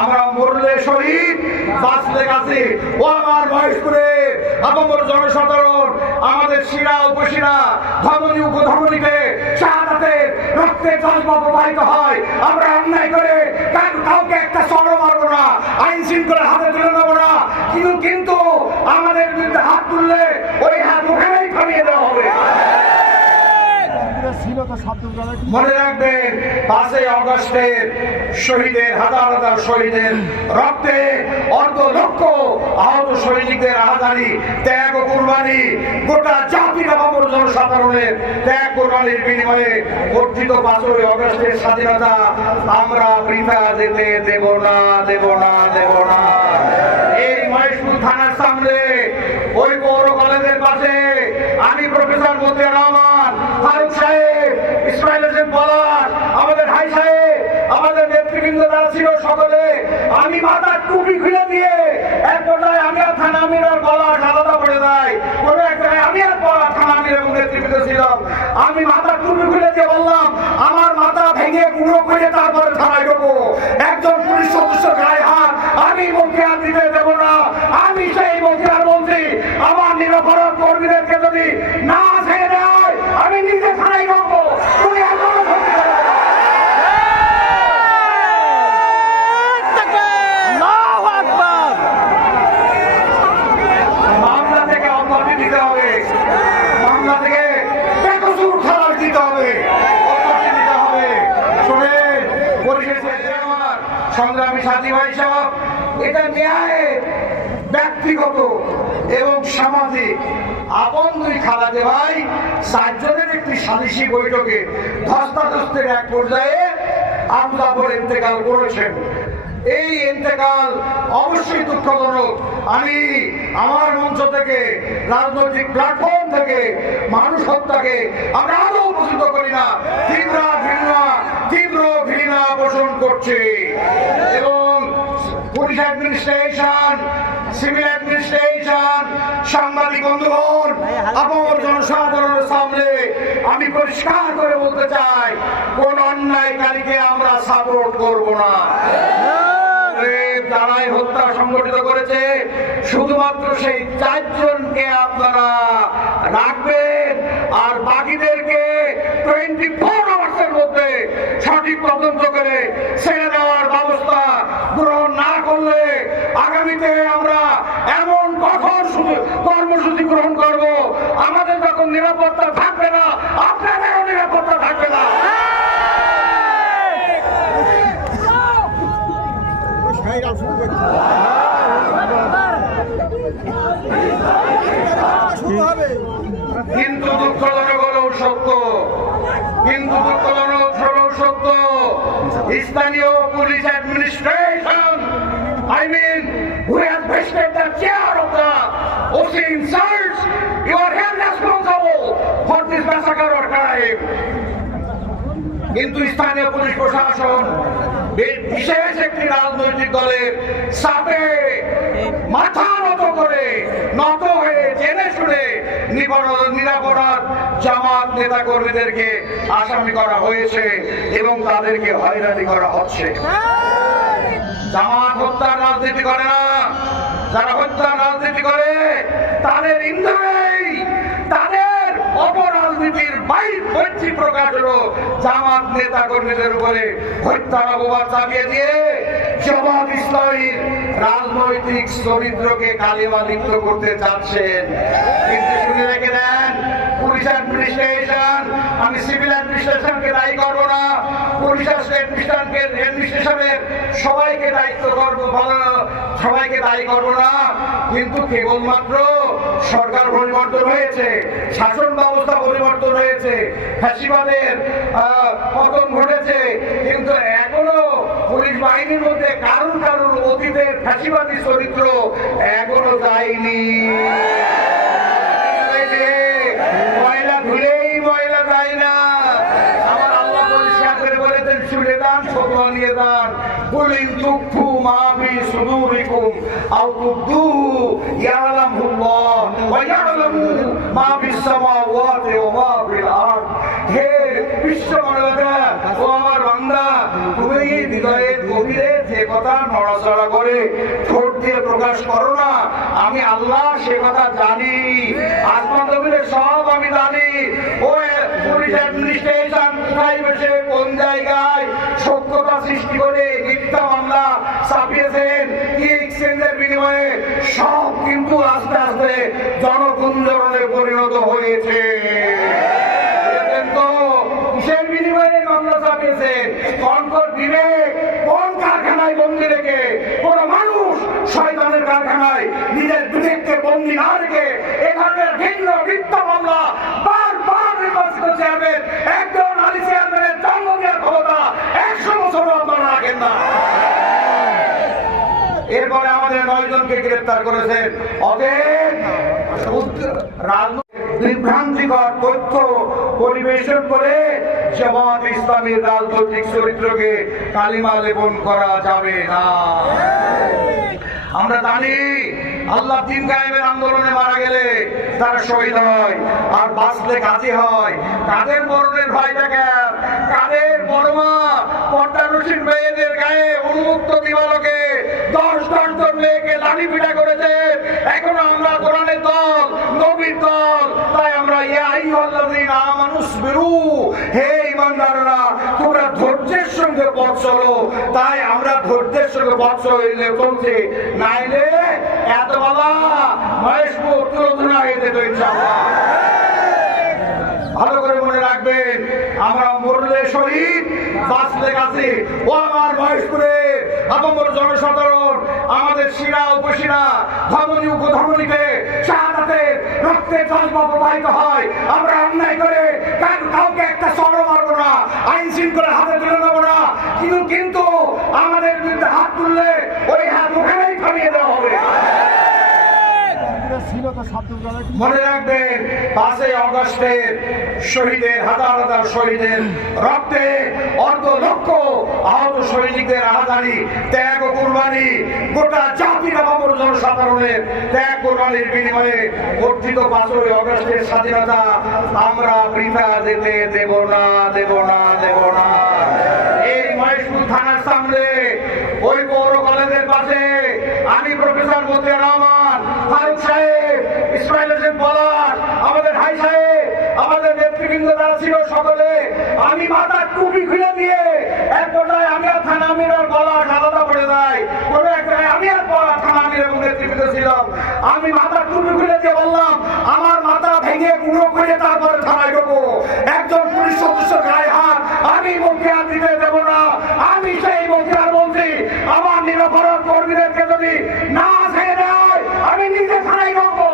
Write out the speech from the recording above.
আমরা মরলে শহীদ, বাঁচলে গাছে। ও আমার মহেশপুরের আপামর জনসাধারণ, আমাদের শিরা উপশিরা, ধমনী উপধমনীতে শাহাদাতের রক্তে জলবা প্রবাহিত হয়। আমরা অন্যায় করে কাউকে একটা চড় মারবো না, আইন শৃঙ্খলা হাতে তুলে নেবো না, কিন্তু আমাদের বিরুদ্ধে হাত তুললে ওই হাত ওখানেই থামিয়ে দেওয়া হবে। মনে রাখবেন, 5 আগস্টের শহীদের, হাজার হাজার শহীদের রক্তে অর্ধ লক্ষ আহত সৈনিকদের আহাজারি, ত্যাগ ও কুরবানি, গোটা জাতির আপামর জনসাধারণের ত্যাগ কুরবানির বিনিময়ে অর্জিত 5 আগস্টের স্বাধীনতা আমরা বৃথা যেতে দেব না, দেব না, দেব না। এই মহেশপুর থানার সামনে ওই পৌর কলেজের পাশে আমি প্রফেসর মতিয়ার রহমান, ফারুক সাহেব, ইসমাইল হোসেন পলাশ, আমাদের ভাই সাহেব, আমাদের নেতৃবৃন্দ যারা ছিল সকলে, আমি মাথার টুপি খুলে দিয়ে এক পর্যায়ে আমি আর থানা আমির আর পলাশ আলাদা করে দেয়, কোনো এক জায়গায় আমি আর পলাশ থানা আমির এবং নেতৃবৃন্দ ছিলাম। আমি মাথার টুপি খুলে দিয়ে বললাম, আমার মাথা ভেঙে গুঁড়ো করে তারপরে থানায় ঢোকো। একজন পুলিশ সদস্য গায়ে হাত, আমি মুখিয়ার দিতে দেব না। আমি সেই মুখিয়ার বলছি, আমার নিরপরাধ কর্মীদেরকে যদি না ছেড়ে দেয় আমি নিজে থানায় ঢোকবো। তুমি এখনো মামলা থেকে অব্যাহতি দিতে হবে, মামলা থেকে বেকসুর খালাস দিতে হবে, অব্যাহতি দিতে হবে। শুনেন পরিশেষে আমার সংগ্রামী সাথী ভাই সাহেব, এটা ন্যায় ব্যক্তিগত এবং সামাজিক আপন দুই খালাতে ভাই 4 জনের একটি সালিশি বৈঠকে ধস্তাধস্তির এক পর্যায়ে আবু জাফর ইন্তেকাল করেছেন। এই ইন্তেকাল অবশ্যই দুঃখজনক। আমি আমার মঞ্চ থেকে, রাজনৈতিক প্ল্যাটফর্ম থেকে মানুষ হত্যাকে আমরা আদৌ পছন্দ করি না, তীব্র ঘৃণা পোষণ করছি। এবং পুলিশ অ্যাডমিনিস্ট্রেশন, সিভিল অ্যাডমিনিস্ট্রেশন, সাংবাদিক বন্ধুগণ, আপামর জনসাধারণের সামনে আমি পরিষ্কার করে বলতে চাই, কোন অন্যায়কারীকে আমরা সাপোর্ট করব না। যারাই হত্যা সংগঠিত করেছে শুধুমাত্র সেই 4 জনকে আপনারা রাখবেন, আর বাকিদেরকে 24 আওয়ার্সের মধ্যে সঠিক তদন্ত করে ছেড়ে দেওয়ার ব্যবস্থা গ্রহণ না করলে আগামীতে আমরা এমন কঠোর কর্মসূচি গ্রহণ করব, আমাদের যখন নিরাপত্তা থাকবে না, আপনাদেরও নিরাপত্তা থাকবে না। কিন্তু দুঃখজনক হলেও সত্য, কিন্তু দুঃখজনক হলেও সত্য, স্থানীয় police administration, I mean, who has vested the chair of the OC in search, you are held responsible for this massacre or crime. কিন্তু স্থানীয় পুলিশ প্রশাসন বিশেষ একটি রাজনৈতিক দলের সাথে মাথা নত করে, নত হয়ে জেনে শুনে নিরাপরাধ জামাত নেতা কর্মীদেরকে আসামি করা হয়েছে এবং তাদেরকে হয়রানি করা হচ্ছে। জামাত হত্যার রাজনীতি করে না, যারা হত্যার রাজনীতি করে তাদের ইন্ধনেই তাদের অপরাজনীতির বৈধি প্রকাশ হলো জামাত নেতা কর্মীদের উপরে হত্যার অপবাদ চাপিয়ে দিয়ে জামাত ইসলামীর রাজনৈতিক চরিত্রকে কালিমা লিপ্ত করতে চাচ্ছেন। কিন্তু শুনে রেখে দেন, পুলিশ অ্যাডমিনিস্ট্রেশন, আমি সিভিল অ্যাডমিনিস্ট্রেশনকে দায়ী করব না, পুলিশ অ্যাডমিনিস্ট্রেশনের সবাইকে দায়িত্ব করব, সবাইকে দায়ী করব না। কিন্তু কেবলমাত্র সরকার পরিবর্তন হয়েছে, শাসন ব্যবস্থা পরিবর্তন হয়েছে, ফ্যাসিবাদের পতন ঘটেছে, কিন্তু এখনো পুলিশ বাহিনীর মধ্যে কারুর অতীতের ফ্যাসিবাদী চরিত্র এখনো যায়নি। ময়লা ধুলেই ময়লা যায় না। আমার আল্লাহ পরিষ্কার করে বলেছেন, শুনে দান, ফতোয়া নিয়ে দান, কুলিন তুকফু মা ফি সুদুরিকুম আও তুবদুহু ইয়ালামুল্লাহ ওয়া ইয়ালামু মা ফিস সামাওয়াতি ওয়া মা ফিল আরদ। হে বিশ্ব মানবতা, ও আমার বান্দা, তুমি হৃদয়ের গভীরে যে কথা নড়াচড়া করে ঠোঁট দিয়ে প্রকাশ করো না। আমি আল্লাহ সে কথা জানি, আসমান জমিনে সব আমি জানি। ওই পুলিশ অ্যাডমিনিস্ট্রেশন কোথায় বসে কোন জায়গায় সত্যতা সৃষ্টি করে মিথ্যা মামলা চাপিয়েছেন কি এক্সচেঞ্জের বিনিময়ে, সব কিন্তু আস্তে আস্তে জনগুঞ্জরণে পরিণত হয়েছে। কিসের বিনিময়ে মামলা চাপিয়েছেন? কনকর বিবেক কোন কারখানায় বন্দি রেখে কোন মানুষ শয়তানের কারখানায় নিজের বিবেককে বন্দি না রেখে এখানে ভিন্ন মিথ্যা মামলা বারবার নির্বাচিত চেয়ারম্যান একজন আলী চেয়ারম্যানের জন্ম দেওয়ার ক্ষমতা 100 বছর আপনারা রাখেন না। এরপরে আমাদের 9 জনকে গ্রেফতার করেছেন। অতএব বিভ্রান্তিকর তথ্য পরিবেশন করে জামাত ইসলামীর রাজনৈতিক চরিত্রকে কালিমা লেপন করা যাবে না। আমরা জানি আল্লাহ দিন কায়েমের আন্দোলনে মারা গেলে তারা শহীদ হয়, আর বাঁচলে কাজী হয়। কাদের মরণের ভয় থাকে? কাদের বড়মা পর্দানুসীন মেয়েদের গায়ে উন্মুক্ত দিবালোকে 10 জন মেয়েকে লাঠি পিটা করেছে। এখন আমরা কোরআনের দল, নবীর দল, তাই আমরা হে ঈমানদাররা তোমরা ধৈর্যের সঙ্গে পথ চলো। তাই আমরা ধৈর্যের সঙ্গে পথ চলছি, নাইলে এত বলা মহেশপুর তুলনা হয়ে যেত ইনশাআল্লাহ। ভালো করে মনে রাখবেন, আমরা মরলে শহীদ, বাঁচলে কাছে। ও আমার মহেশপুরে আপমর জনসাধারণ, আমাদের শিরা উপশিরা ধমনী উপধমনীতে শাহাদাতের রক্তে জন্ম প্রবাহিত হয়। আমরা অন্যায় করে কাউকে একটা চড় মারবো না, আইন শৃঙ্খলা হাতে তুলে নেবো না, কিন্তু আমাদের বিরুদ্ধে হাত তুললে ওই হাত ওখানেই থামিয়ে দেওয়া হবে। মনে রাখবেন, 5 আগস্টের শহীদের হাজার হাজার শহীদের রক্তে অর্ধ লক্ষ আহত সৈনিকদের আহাজারি, ত্যাগ ও কুরবানি, গোটা জাতির আপামর জনসাধারণের ত্যাগ কুরবানির বিনিময়ে অর্জিত 5 আগস্টের স্বাধীনতা আমরা বৃথা যেতে দেব না, দেব না, দেব না। এই মহেশপুর থানার সামনে ওই পৌর কলেজের পাশে আমি প্রফেসর মতিয়ার রহমান, ফারুক সাহেব, ইসমাইল হোসেন পলাশ, আমাদের ভাই সাহেব, আমাদের নেতৃবৃন্দ যারা ছিল সকলে, আমি মাথার টুপি খুলে দিয়ে এক পর্যায়ে আমি আর থানা আমির আর পলাশ আলাদা পড়ে যায়, কোনো এক জায়গায় আমি আর পলাশ থানা আমির এবং নেতৃবৃন্দ ছিলাম। আমি মাথার টুপি খুলে দিয়ে বললাম আমার মাথা ভেঙে গুঁড়ো করে তারপরে থানায় ঢোকো। একজন পুলিশ সদস্য গায়ে হাত, আমি বক্তিয়ার দিতে দেবো না। আমি সেই বক্তিয়ার বলছি, আমার নিরাপরাধ কর্মীদেরকে যদি না ছেড়ে দেয় আমি নিজে থানায় ঢোকবো।